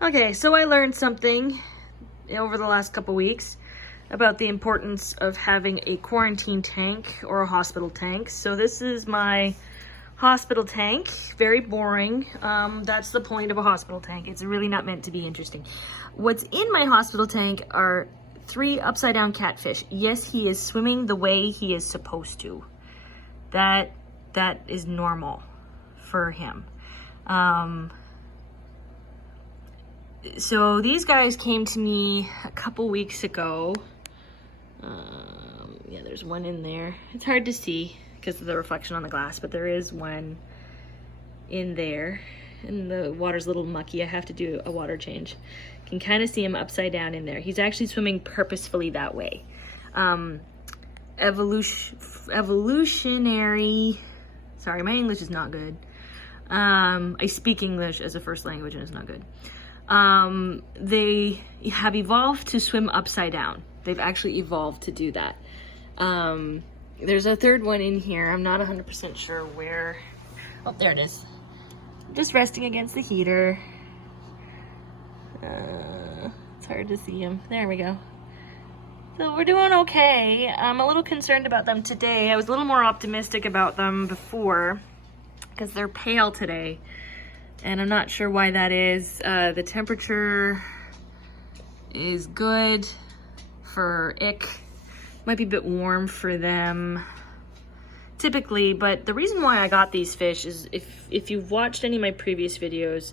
Okay, so I learned something over the last couple weeks about the importance of having a quarantine tank or a hospital tank. So this is my hospital tank. Very boring. That's the point of a hospital tank. It's really not meant to be interesting. What's in my hospital tank are 3 upside down catfish. Yes, he is swimming the way he is supposed to. That is normal for him. So these guys came to me a couple weeks ago. Yeah, there's one in there. It's hard to see because of the reflection on the glass, but there is one in there. And the water's a little mucky. I have to do a water change. You can kind of see him upside down in there. He's actually swimming purposefully that way. Evolutionary, sorry, my English is not good. I speak English as a first language and it's not good. They have evolved to swim upside down. They've actually evolved to do that. There's a third one in here. I'm not 100% sure where. Oh, there it is. Just resting against the heater. It's hard to see him. There we go. So we're doing okay. I'm a little concerned about them today. I was a little more optimistic about them before because they're pale today. And I'm not sure why that is. The temperature is good for ick. Might be a bit warm for them typically, but the reason why I got these fish is if you've watched any of my previous videos,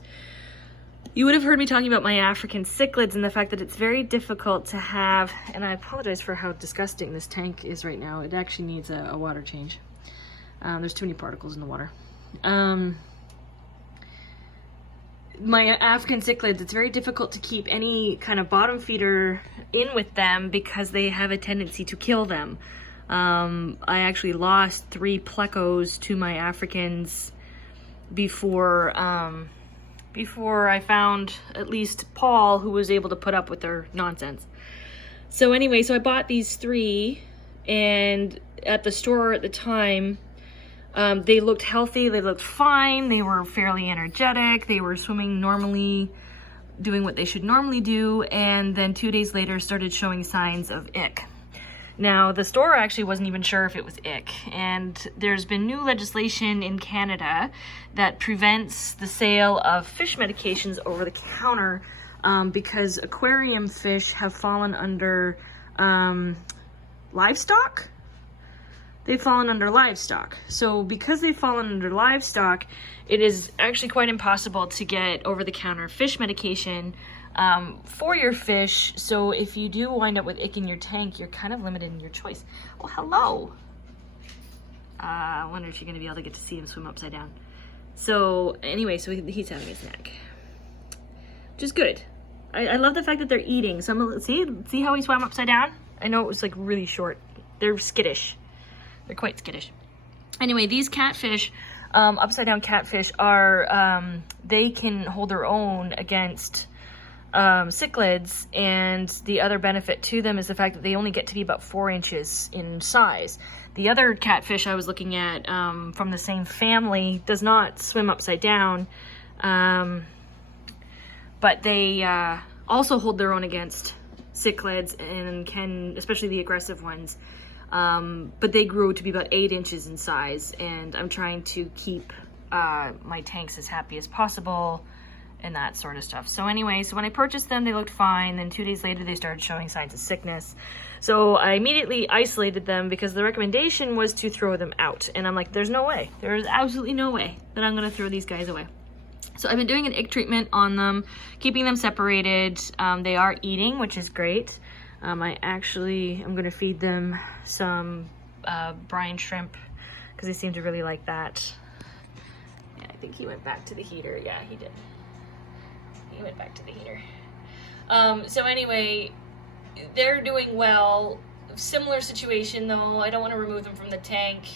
you would have heard me talking about my African cichlids and the fact that it's very difficult to have, and I apologize for how disgusting this tank is right now. It actually needs a water change. There's too many particles in the water. My African cichlids, it's very difficult to keep any kind of bottom feeder in with them because they have a tendency to kill them. I actually lost 3 plecos to my Africans before I found at least Paul, who was able to put up with their nonsense. So anyway, so I bought these 3, and at the store at the time, they looked healthy, they looked fine, they were fairly energetic, they were swimming normally, doing what they should normally do, and then 2 days later started showing signs of ick. Now, the store actually wasn't even sure if it was ick, and there's been new legislation in Canada that prevents the sale of fish medications over the counter because aquarium fish have fallen under livestock. They've fallen under livestock. So because they've fallen under livestock, it is actually quite impossible to get over-the-counter fish medication for your fish. So if you do wind up with ick in your tank, you're kind of limited in your choice. Oh, hello. I wonder if you're gonna be able to get to see him swim upside down. So anyway, so he's having a snack, which is good. I love the fact that they're eating. So I'm gonna see how he swam upside down? I know it was like really short. They're skittish. They're quite skittish. Anyway, these catfish, upside down catfish, are, they can hold their own against cichlids, and the other benefit to them is the fact that they only get to be about 4 inches in size. The other catfish I was looking at from the same family does not swim upside down, but they also hold their own against cichlids and can, especially the aggressive ones. But they grew to be about 8 inches in size, and I'm trying to keep my tanks as happy as possible and that sort of stuff. So anyway, so when I purchased them, they looked fine. Then 2 days later, they started showing signs of sickness. So I immediately isolated them because the recommendation was to throw them out. And I'm like, there's no way. There's absolutely no way that I'm going to throw these guys away. So I've been doing an ick treatment on them, keeping them separated. They are eating, which is great. I'm going to feed them some brine shrimp because they seem to really like that. Yeah, I think he went back to the heater. Yeah, he did. He went back to the heater. So anyway, they're doing well. Similar situation though. I don't want to remove them from the tank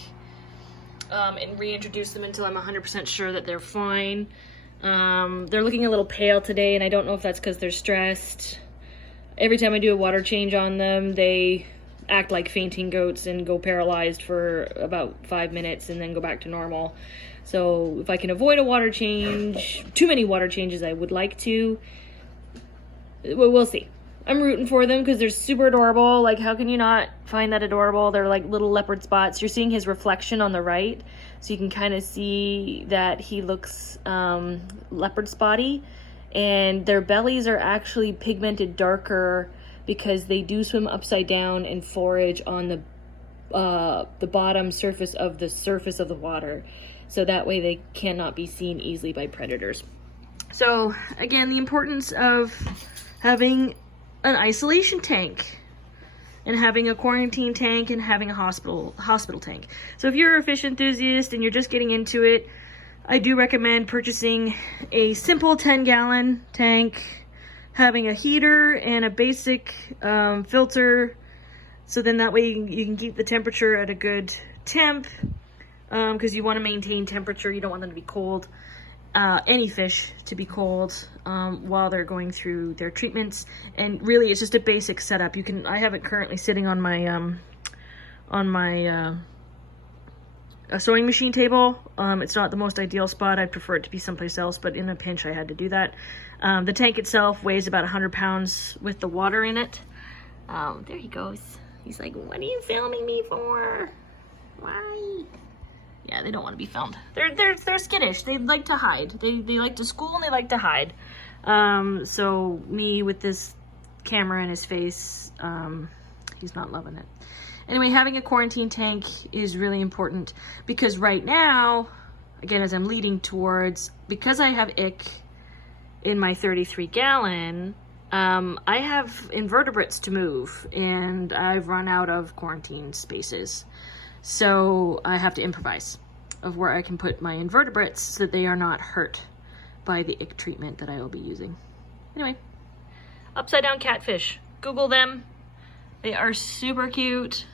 and reintroduce them until I'm 100% sure that they're fine. They're looking a little pale today, and I don't know if that's because they're stressed. Every time I do a water change on them, they act like fainting goats and go paralyzed for about 5 minutes and then go back to normal. So if I can avoid a water change, too many water changes I would like to, we'll see. I'm rooting for them because they're super adorable. Like, how can you not find that adorable? They're like little leopard spots. You're seeing his reflection on the right, so you can kind of see that he looks leopard spotty. And their bellies are actually pigmented darker because they do swim upside down and forage on the bottom surface of the water. So that way they cannot be seen easily by predators. So again, the importance of having an isolation tank and having a quarantine tank and having a hospital tank. So if you're a fish enthusiast and you're just getting into it, I do recommend purchasing a simple 10-gallon tank, having a heater and a basic filter, so then that way you can keep the temperature at a good temp, because you want to maintain temperature. You don't want them to be cold. Any fish to be cold while they're going through their treatments. And really, it's just a basic setup. I have it currently sitting on my a sewing machine table. It's not the most ideal spot. I'd prefer it to be someplace else, but in a pinch I had to do that. The tank itself weighs about 100 pounds with the water in it. There he goes. He's like, what are you filming me for? Why? Yeah, they don't want to be filmed. They're skittish. They like to hide. They like to school and they like to hide. So me with this camera in his face, he's not loving it. Anyway, having a quarantine tank is really important because right now, again, as I'm leading towards, because I have ick in my 33-gallon, I have invertebrates to move and I've run out of quarantine spaces. So I have to improvise of where I can put my invertebrates so that they are not hurt by the ick treatment that I will be using. Anyway, upside down catfish. Google them. They are super cute.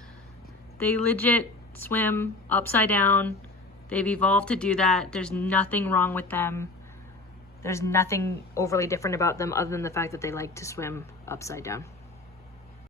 They legit swim upside down. They've evolved to do that. There's nothing wrong with them. There's nothing overly different about them other than the fact that they like to swim upside down.